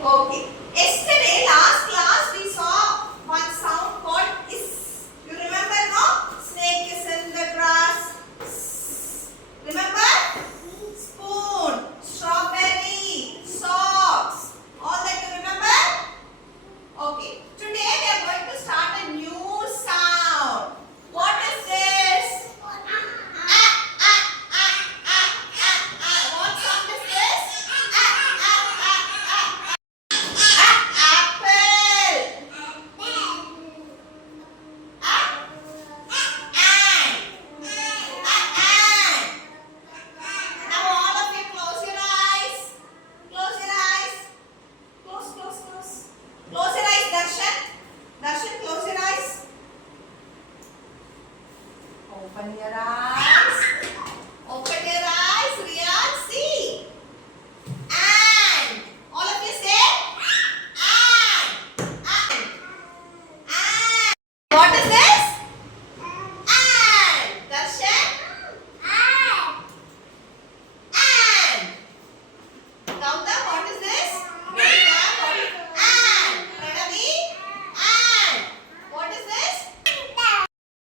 Okay. Yesterday, last class, we saw one sound called is. You remember, no? Snake is in the grass. Remember? Spoon, strawberry, socks. All that you remember? Okay. Today we are going to start a new sound. What is this? What sound is this? Close your eyes, Darshan. Darshan, close your eyes. Open your eyes. Open your eyes, Riyad. See. And. All of you say. And. And. What is this? And. Darshan. And. Gautam, what is this? What is this?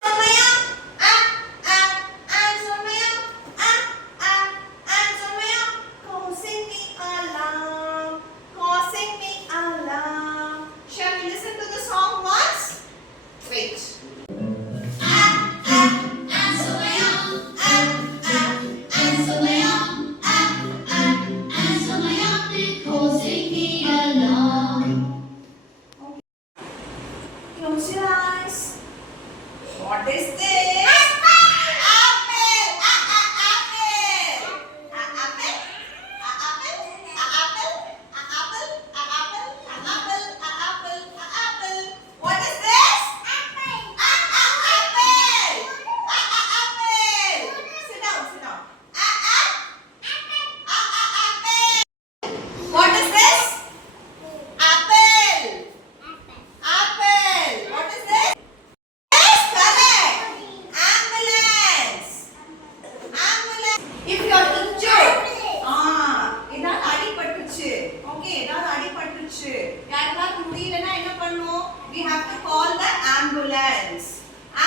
Somaya. And Somaya. And Somaya. Causing me alarm. Causing me alarm. Shall we listen to the song once? Wait. Close your eyes. What is this? Apple. Apple. Apple. Apple. What is this? Apple. Sit down. Apple. What is this? Apple. Apple. What is this? Yes, correct. Ambulance. Ambulance. If you are injured. ஏதாவது அடிபட்டுச்சு. Okay, ஏதாவது அடிபட்டுச்சு. யாருக்காவது முடியலனா என்ன பண்ணனும்? We have to call the ambulance.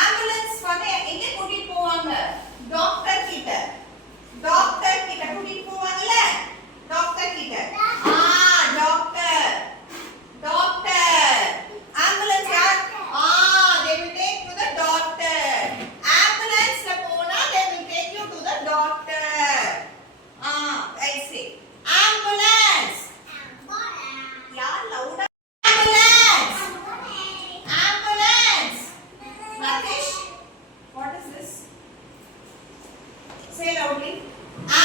Ambulance வந்து எங்க கூட்டிட்டு போவாங்க? டாக்டர் கிட்ட. டாக்டர் கிட்ட கூட்டிட்டு போவாங்கல? டாக்டர் கிட்ட. Doctor. Doctor. Ambulance yaar? They will take to the doctor. Ambulance la pona, they will take you to the doctor. I say. Ambulance. Yaar, louder. Ambulance. Ambulance. Rakesh, what is this? Say loudly.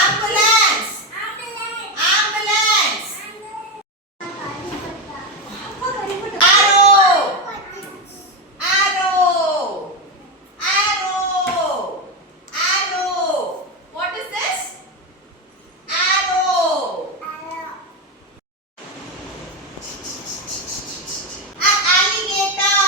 Ambulance. Ambulance. Arrow. What is this? Arrow. Alligator.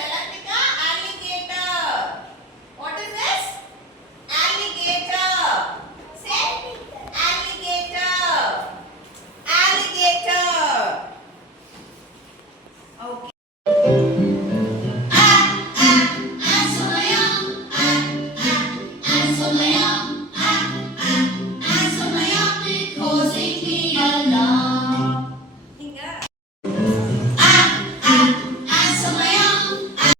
Lalatika, alligator. What is this? Alligator. Say alligator. Okay.